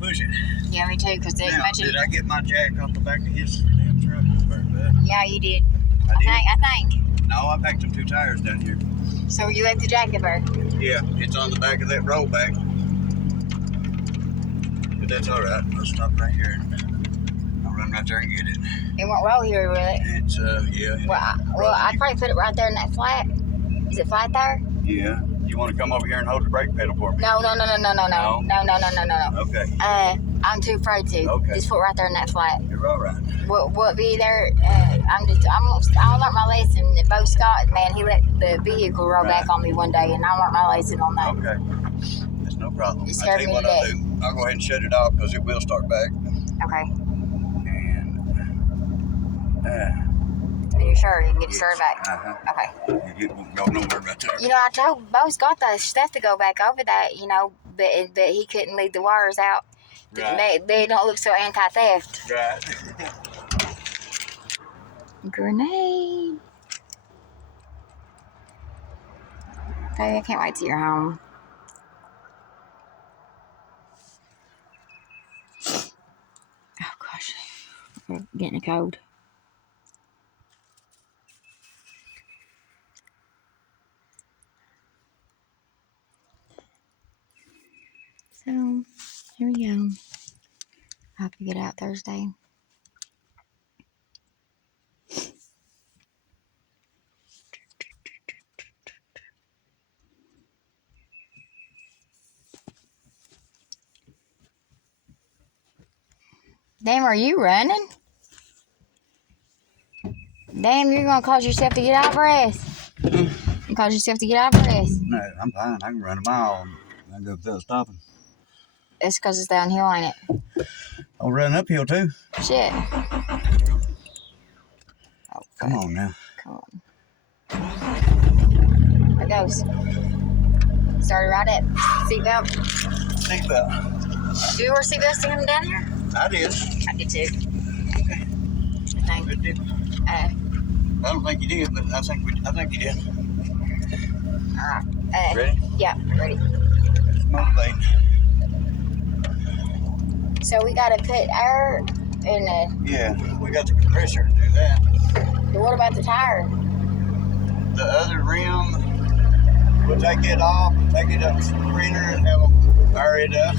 push it. Yeah, me too, because they imagine... Did I get my jack off the back of his damn truck? Yeah, you did. I think. No, I packed them 2 tires down here. So you left the jacket there? Yeah, it's on the back of that rollback. But that's all right. I'll stop right here. I'll run right there and get it. It won't roll here, will it? It's, yeah. Well, I'd probably put it right there in that flat. Is it flat there? Yeah. You want to come over here and hold the brake pedal for me? No. No? No. Okay. I'm too afraid to. Okay. Just put it right there in that flat. You're all right. What be there? I'll learn my lesson. Bo Scott, man, he let the vehicle roll back on me one day, and I learned my lesson on that. Okay. That's no problem. It I'll scared tell you me what to I'll death. do. I'll go ahead and shut it off because it will start back. Okay. And Are you sure you can get it started back? Uh-huh. Okay. You go nowhere right there. You know, I told Bo's got the stuff to go back over that, you know, but he couldn't leave the wires out. Right. They don't look so anti-theft. Right. Grenade. Baby, I can't wait till you're home. Oh, gosh. We're getting a cold. So, here we go. I hope you get out Thursday. Damn, are you running? Damn, you're gonna cause yourself to get out of breath. You cause yourself to get out of breath. No, I'm fine. I can run a mile and go without stopping. It's because it's downhill, ain't it? I'll run uphill too. Shit. Oh, come on now. Come on. There it goes. Started right at seatbelt. Seatbelt. Do you wear seatbelts to him down here? I did. I did too. Okay. I think. Good deal. I don't think you did, but I think you did. All right. Ready? Yeah, ready. It's motivating. So we gotta put air in the. Yeah, we got the compressor to do that. But what about the tire? The other rim, we'll take it off, take it up to the printer and have them fire it up.